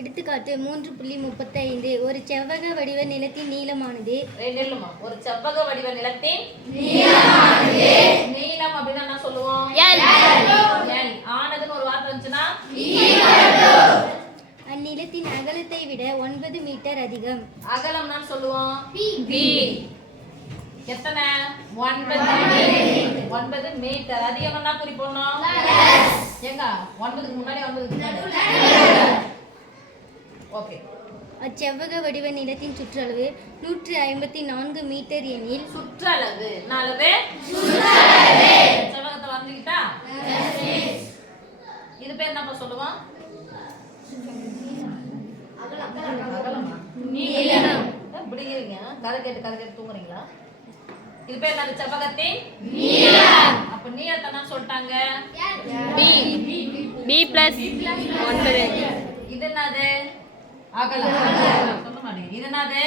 எடுத்துக்காட்டு 3.35 ஒரு செவ்வக வடிவ நிலத்தின் நீளமானது ஒரு செவ்வக வடிவ நிலத்தின் நீளம் அப்படின்னா என்ன சொல்லுவோம்? L. ஆனதுன்னு ஒரு வார்த்தை வந்துச்சுன்னா அந்நிலத்தின் அகலத்தை விட 9 மீட்டர் அதிகம். அகலம் நான் சொல்லுவோம் B. எத்தனை? 9 மீட்டர். அதிகம்னா குறிப்போம் எங்க 9க்கு முன்னாடி 9க்கு முன்னாடி. ஓகே. அச்செவ்வக வடிவ நிலத்தின் சுற்றளவு 154 மீட்டர் எனில் சுற்றளவு நாளவே செவ்வகத்தை வரைஞ்சிக்கிட்டா இது பேர் என்னப்பா சொல்லுவோம்? நீளம். பிடிக்கிறீங்க கதை கேட்டு தூங்குறீங்களா? இது பேர் என்ன? செவ்வகத்தின் நீளம். அப்ப நீளத்தை என்ன சொல்லிட்டாங்க? B + 9. இது என்னது? அகலம். சொல்ல மாட்டீங்க. இது என்னது?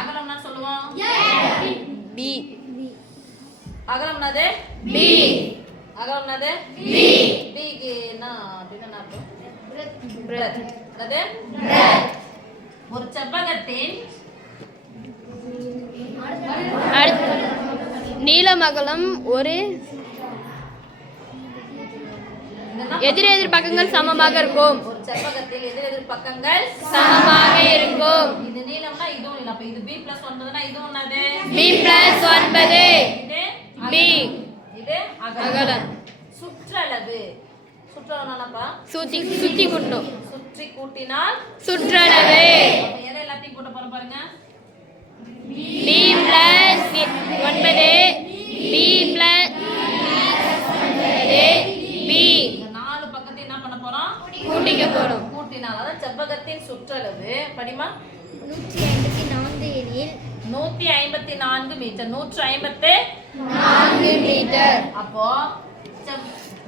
அகலம் என்ன சொல்லுவோம்? B. அகலம் என்னது? B. அகலம் என்னது? B. க்கு என்ன அப்படின்னா அர்த்தம்? breadth. என்னது? breadth. ஒரு செவ்வகத்தின் நீளம் அகலம் ஒரு எதிர் பக்கங்கள் சமமாக இருக்கும். ஒரு செவ்வகத்தில் எதிர் பக்கங்கள் சமமாக இருக்கும். இது நீளம்னா இதுவும் நீளம். அப்ப இது B + 9னா இதுவும் என்னது? B + 9. இது B. இது அகலம். சுற்றளவு. சுற்றளவு என்னப்பா? சுத்தி கூட்டணும். சுற்றி கூட்டினால் சுற்றளவு. அப்ப எதை எல்லாத்தையும் கூட்ட போறோம் பாருங்க. B + 9. B + 9. B. நாலு பக்கத்தையும் என்ன பண்ண போறோம்? கூட்டிக்க போறோம். கூட்டினால் அதான் செவ்வகத்தின் சுற்றளவு. படிமா 154 எனில் 154 மீட்டர். 154 மீட்டர். அப்போ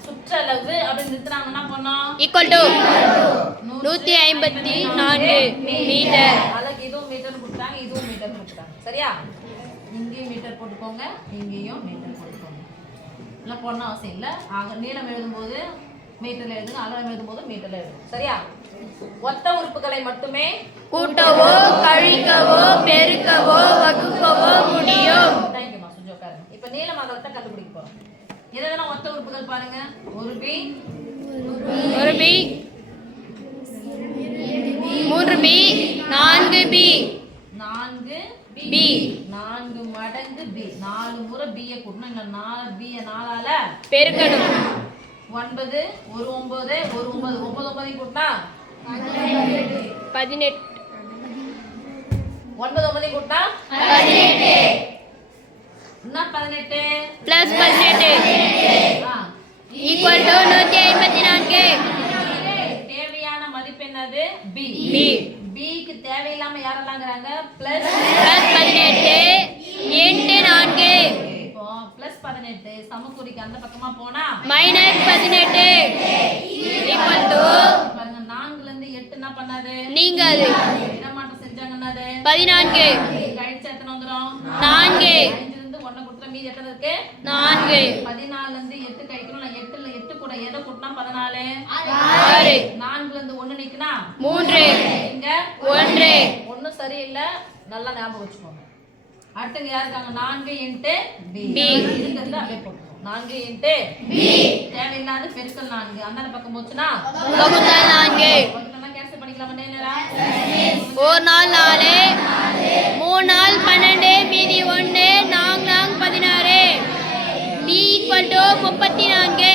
சுற்றளவு அப்படின்னு நிறுத்தினாங்க என்ன பண்ணோம்? = 154 மீட்டர். அழகு இதுவும் மீட்டர் கொடுத்தாங்க, இதுவும் மீட்டர் கொடுத்தாங்க. சரியா? இங்கேயும் மீட்டர் போட்டுக்கோங்க, இங்கேயும் மீட்டர் போட்டுக்கோங்க. இல்லை போடணும் அவசியம் இல்லை. நீளம் எழுதும்போது மீட்டர்ல எழுதுங்க, அகலம் எழுதும்போது மீட்டர்ல எழுதுங்க. சரியா? ஒத்த உறுப்புகளை மட்டுமே கூட்டவோ கழிக்கவோ பெருக்கவோ வகுக்கவோ முடியும். தேங்க்யூமா சுஜோ உட்காருங்க. இப்போ நீளம் அகலத்தை கண்டுபிடிக்க போறோம். எதனா ஒத்த உறுப்புகள் பாருங்க. ஒரு B, 3B, 4B, 4B, 4 மடங்கு B. 4 முறை B யை கூட்டணும். இந்த 4B யை 4ஆல பெருக்கணும். 9 ஒரு 9 ஒரு 9 9 கூட்டினா 18. 9 கூட்டினா 18 என்ன 18 + 18 = 154. தேவையான மதிப்பு என்னது? B. B க்கு தேவையில்லாம யாரெல்லாம்ங்கறாங்க? +18 × 4. இப்போ +18 சமக்குறிக்கு அந்த பக்கமா போனா -18 = பாருங்க 4ல இருந்து 8 என்ன பண்ணாது? நீங்காது. இடமாற்றம் செஞ்சாங்கன்னாது 14. கழிச்சு எத்தனை வந்துரும்? 4. 5ல இருந்து 1 கொடுத்தா மீதி எத்தனை இருக்கு? 4. 14ல இருந்து 8 கழிக்கணும். 8ல 8 கூட எதை கூட்டினா 14? 6. 4ல இருந்து 1 நீக்கினா 3. இங்க 1. ஒண்ணும் சரியில்லை. நல்லா ஞாபகம் வச்சுக்கோங்க. அடுத்து யார் இருக்காங்க? 4 × B. இருக்கிறது அப்படியே போட்டுருவோம். 4 × B. தேவையில்லாத பெருக்கல் 4 அந்த பக்கம் போச்சுன்னா வகுத்தல் 4. வகுத்தல்னா கேன்சல் பண்ணிக்கலாமா? நேரா 1 நாள் 4, 3 நாள் 12, மீதி 1, 4 நாள் 16. B = 34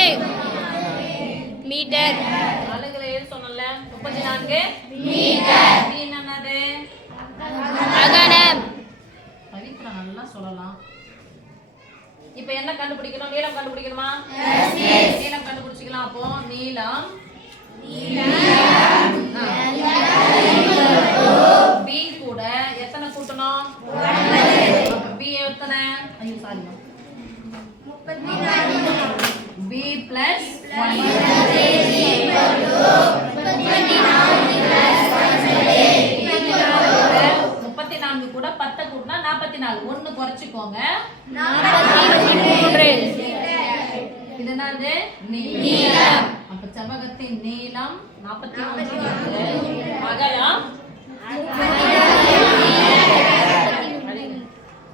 metre. அலகுல எழுத சொன்னல 34 மீட்டர். B என்னது? அகலம். பவித்ரா நல்லா சொல்லலாம். இப்போ என்ன கண்டுபிடிக்கணும்? நீளம் கண்டுபிடிக்கணுமா? நீளம் கண்டுபிடிச்சிக்கலாம். அப்போ நீளம் B கூட எத்தனை கூட்டணும்? B எத்தனை? ஐயோ சாரி B + 34 கூட 10 கூட்டினா 44. 1 குறைச்சிக்கோங்க. 43. இது என்னது? நீளம். அப்ப செவ்வகத்தின் நீளம் 43 மீட்டர்.